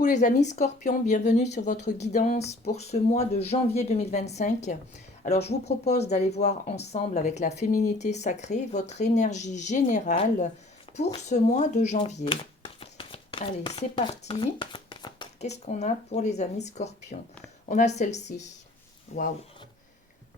Coucou les amis Scorpions, bienvenue sur votre guidance pour ce mois de janvier 2025. Alors je vous propose d'aller voir ensemble avec la féminité sacrée votre énergie générale pour ce mois de janvier. Allez, c'est parti. Qu'est-ce qu'on a pour les amis Scorpions? On a celle-ci. Waouh!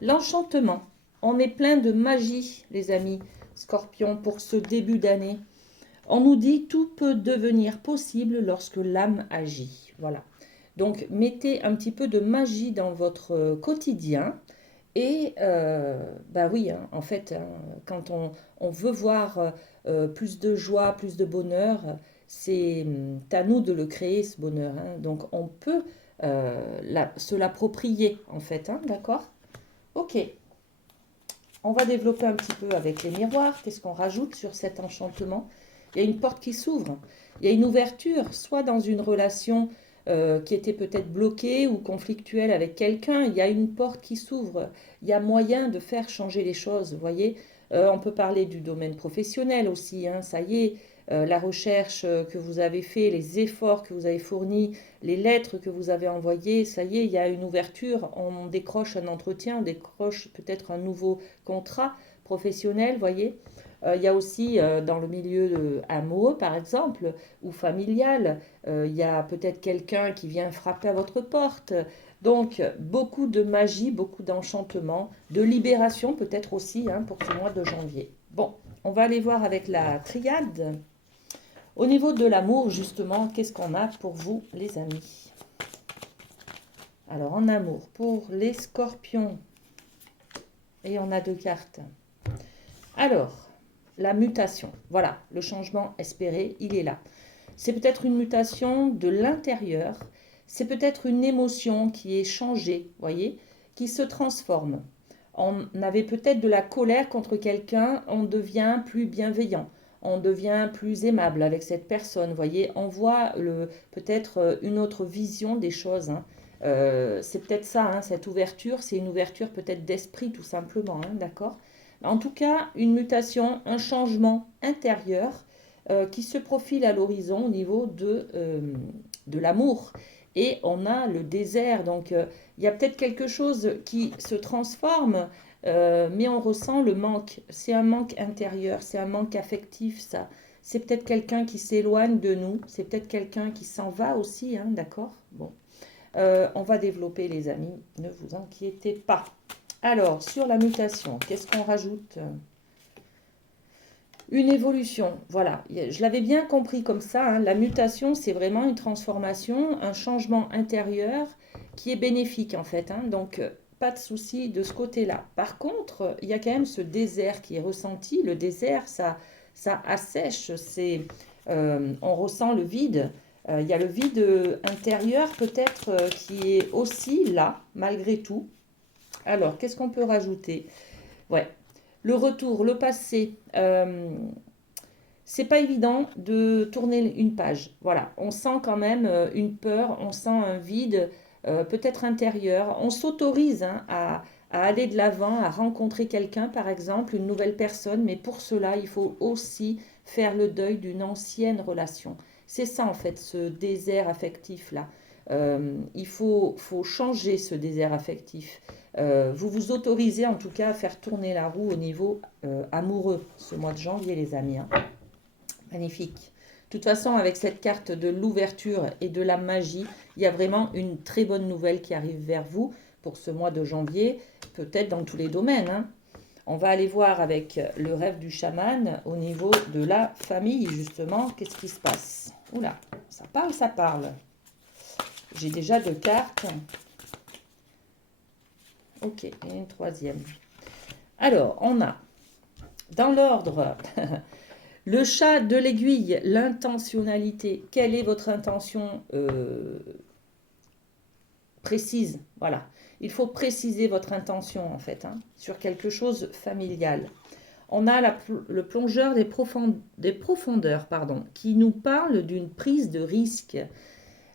L'enchantement. On est plein de magie les amis Scorpions pour ce début d'année. On nous dit tout peut devenir possible lorsque l'âme agit. Voilà. Donc, mettez un petit peu de magie dans votre quotidien. Et, bah oui, hein, en fait, hein, quand on veut voir plus de joie, plus de bonheur, c'est à nous de le créer, ce bonheur. Hein. Donc, on peut se l'approprier, en fait. Hein, d'accord? Ok. On va développer un petit peu avec les miroirs. Qu'est-ce qu'on rajoute sur cet enchantement? Il y a une porte qui s'ouvre. Il y a une ouverture, soit dans une relation qui était peut-être bloquée ou conflictuelle avec quelqu'un. Il y a une porte qui s'ouvre. Il y a moyen de faire changer les choses, vous voyez. On peut parler du domaine professionnel aussi. Hein, ça y est, la recherche que vous avez fait, les efforts que vous avez fournis, les lettres que vous avez envoyées, ça y est, il y a une ouverture. On décroche un entretien, on décroche peut-être un nouveau contrat professionnel, vous voyez. Il y a aussi dans le milieu amoureux, par exemple, ou familial, il y a peut-être quelqu'un qui vient frapper à votre porte. Donc, beaucoup de magie, beaucoup d'enchantement, de libération peut-être aussi hein, pour ce mois de janvier. Bon, on va aller voir avec la triade. Au niveau de l'amour, justement, qu'est-ce qu'on a pour vous, les amis? Alors, en amour, pour les scorpions, et on a deux cartes. Alors, la mutation, voilà, le changement espéré, il est là. C'est peut-être une mutation de l'intérieur, c'est peut-être une émotion qui est changée, voyez, qui se transforme. On avait peut-être de la colère contre quelqu'un, on devient plus bienveillant, on devient plus aimable avec cette personne, voyez, on voit peut-être une autre vision des choses. Hein. C'est peut-être ça, hein, cette ouverture, c'est une ouverture peut-être d'esprit tout simplement, hein, d'accord? En tout cas, une mutation, un changement intérieur qui se profile à l'horizon au niveau de l'amour. Et on a le désert, donc il y a peut-être quelque chose qui se transforme, mais on ressent le manque. C'est un manque intérieur, c'est un manque affectif, ça. C'est peut-être quelqu'un qui s'éloigne de nous, c'est peut-être quelqu'un qui s'en va aussi, hein, d'accord? Bon, on va développer les amis, ne vous inquiétez pas. Alors, sur la mutation, qu'est-ce qu'on rajoute? Une évolution, voilà. Je l'avais bien compris comme ça. Hein. La mutation, c'est vraiment une transformation, un changement intérieur qui est bénéfique en fait. Hein. Donc, pas de souci de ce côté-là. Par contre, il y a quand même ce désert qui est ressenti. Le désert, ça assèche. On ressent le vide. Il y a le vide intérieur peut-être qui est aussi là, malgré tout. Alors, qu'est-ce qu'on peut rajouter? Ouais, le retour, le passé. C'est pas évident de tourner une page. Voilà, on sent quand même une peur, on sent un vide, peut-être intérieur. On s'autorise hein, à aller de l'avant, à rencontrer quelqu'un, par exemple, une nouvelle personne, mais pour cela, il faut aussi faire le deuil d'une ancienne relation. C'est ça, en fait, ce désert affectif-là. Il faut changer ce désert affectif. Vous vous autorisez en tout cas à faire tourner la roue au niveau amoureux ce mois de janvier, les amis. Hein. Magnifique. De toute façon, avec cette carte de l'ouverture et de la magie, il y a vraiment une très bonne nouvelle qui arrive vers vous pour ce mois de janvier, peut-être dans tous les domaines. Hein. On va aller voir avec le rêve du chaman au niveau de la famille, justement, qu'est-ce qui se passe. Oula, ça parle, ça parle. J'ai déjà deux cartes. Ok, et une troisième. Alors, on a, dans l'ordre, le chat de l'aiguille, l'intentionnalité. Quelle est votre intention précise? Voilà. Il faut préciser votre intention, en fait, hein, sur quelque chose familial. On a le plongeur des profondeurs, pardon, qui nous parle d'une prise de risque.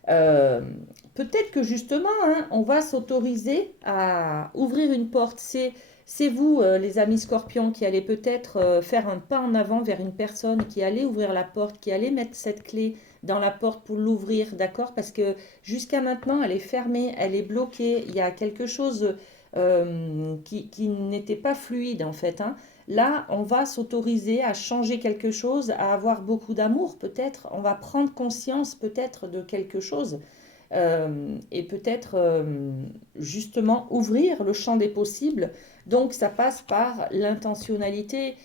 Peut-être que justement, hein, on va s'autoriser à ouvrir une porte. C'est vous, les amis scorpions, qui allez peut-être faire un pas en avant vers une personne, qui allait ouvrir la porte, qui allait mettre cette clé dans la porte pour l'ouvrir, d'accord? Parce que jusqu'à maintenant, elle est fermée, elle est bloquée. Il y a quelque chose qui n'était pas fluide en fait, hein. Là, on va s'autoriser à changer quelque chose, à avoir beaucoup d'amour peut-être. On va prendre conscience peut-être de quelque chose et peut-être justement ouvrir le champ des possibles. Donc ça passe par l'intentionnalité.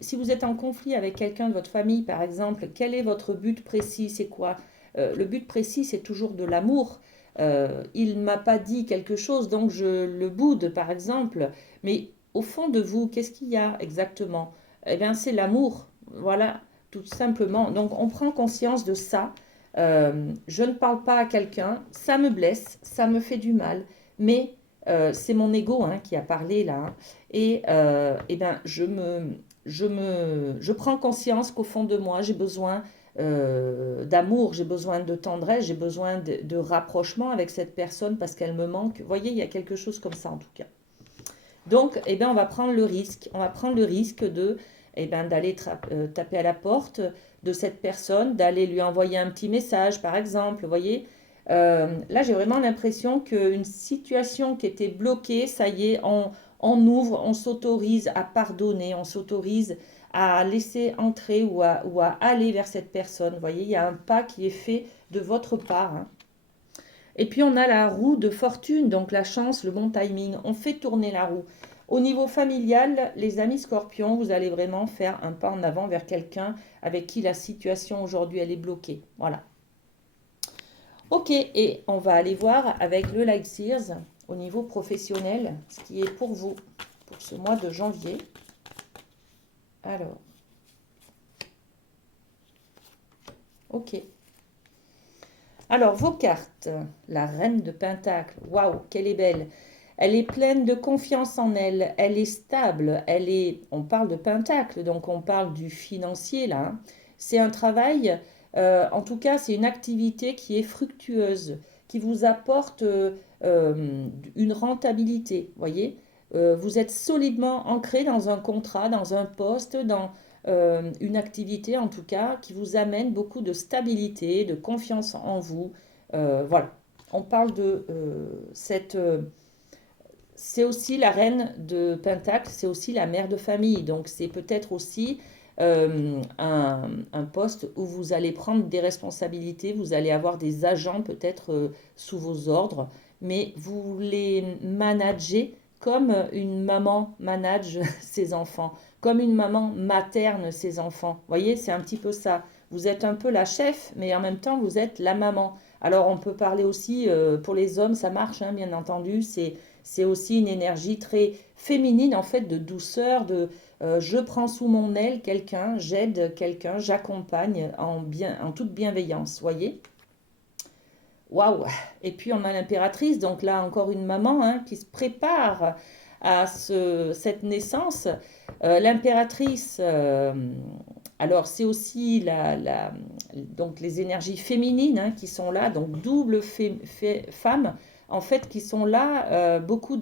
Si vous êtes en conflit avec quelqu'un de votre famille, par exemple, quel est votre but précis? C'est quoi? Le but précis, c'est toujours de l'amour. Il ne m'a pas dit quelque chose, donc je le boude, par exemple. Mais au fond de vous, qu'est-ce qu'il y a exactement? Eh bien, c'est l'amour. Voilà, tout simplement. Donc, on prend conscience de ça. Je ne parle pas à quelqu'un, ça me blesse, ça me fait du mal, mais c'est mon ego hein, qui a parlé là. Hein. Et ben, je prends conscience qu'au fond de moi, j'ai besoin d'amour, j'ai besoin de tendresse, j'ai besoin de rapprochement avec cette personne parce qu'elle me manque. Vous voyez, il y a quelque chose comme ça en tout cas. Donc, eh ben, on va prendre le risque. On va prendre le risque de, eh ben, d'aller taper à la porte de cette personne, d'aller lui envoyer un petit message, par exemple. Vous voyez, là, j'ai vraiment l'impression qu'une situation qui était bloquée, ça y est, on ouvre, on s'autorise à pardonner, on s'autorise à laisser entrer ou à aller vers cette personne. Vous voyez, il y a un pas qui est fait de votre part. Hein. Et puis on a la roue de fortune, donc la chance, le bon timing. On fait tourner la roue. Au niveau familial, les amis scorpions, vous allez vraiment faire un pas en avant vers quelqu'un avec qui la situation aujourd'hui, elle est bloquée. Voilà. Ok, et on va aller voir avec le Light Sears au niveau professionnel, ce qui est pour vous, pour ce mois de janvier. Alors, ok. Alors, vos cartes, la reine de Pentacle, waouh, qu'elle est belle. Elle est pleine de confiance en elle, elle est stable, on parle de Pentacle, donc on parle du financier là. Hein. C'est un travail, en tout cas, c'est une activité qui est fructueuse, qui vous apporte une rentabilité, voyez. Vous êtes solidement ancré dans un contrat, dans un poste, dans une activité en tout cas qui vous amène beaucoup de stabilité, de confiance en vous. Voilà, on parle de cette... c'est aussi la reine de Pentacle, c'est aussi la mère de famille. Donc c'est peut-être aussi un poste où vous allez prendre des responsabilités, vous allez avoir des agents peut-être sous vos ordres, mais vous les managez comme une maman manage ses enfants, comme une maman materne ses enfants. Vous voyez, c'est un petit peu ça. Vous êtes un peu la chef, mais en même temps, vous êtes la maman. Alors, on peut parler aussi, pour les hommes, ça marche, hein, bien entendu, c'est aussi une énergie très féminine, en fait, de douceur, de je prends sous mon aile quelqu'un, j'aide quelqu'un, j'accompagne en toute bienveillance, voyez? Waouh! Et puis on a l'impératrice, donc là encore une maman hein, qui se prépare à cette naissance. L'impératrice, alors c'est aussi donc les énergies féminines hein, qui sont là, donc double femme, en fait, qui sont là, beaucoup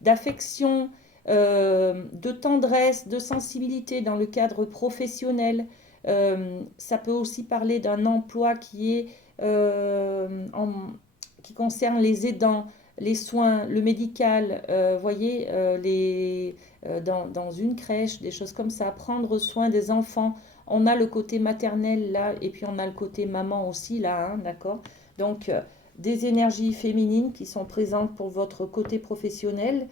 d'affection, de tendresse, de sensibilité dans le cadre professionnel. Ça peut aussi parler d'un emploi qui est qui concerne les aidants, les soins, le médical, voyez, dans une crèche, des choses comme ça, prendre soin des enfants. On a le côté maternel là, et puis on a le côté maman aussi là, hein, d'accord? Donc, des énergies féminines qui sont présentes pour votre côté professionnel.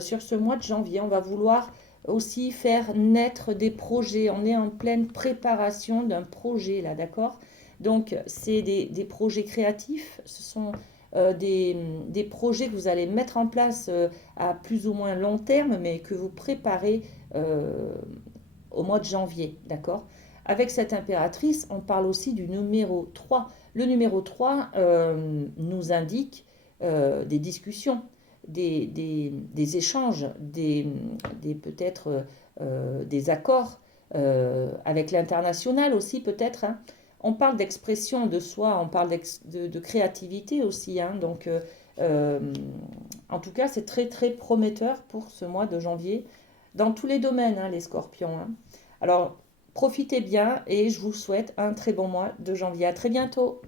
Sur ce mois de janvier, on va vouloir aussi faire naître des projets. On est en pleine préparation d'un projet là, d'accord? Donc, c'est des projets créatifs, ce sont des projets que vous allez mettre en place à plus ou moins long terme, mais que vous préparez au mois de janvier, d'accord? Avec cette impératrice, on parle aussi du numéro 3. Le numéro 3 nous indique des discussions, des échanges, peut-être des accords avec l'international aussi peut-être. Hein. On parle d'expression de soi, on parle de créativité aussi. Hein, donc, en tout cas, c'est très très prometteur pour ce mois de janvier dans tous les domaines, hein, les scorpions. Hein. Alors, Profitez bien et je vous souhaite un très bon mois de janvier. À très bientôt.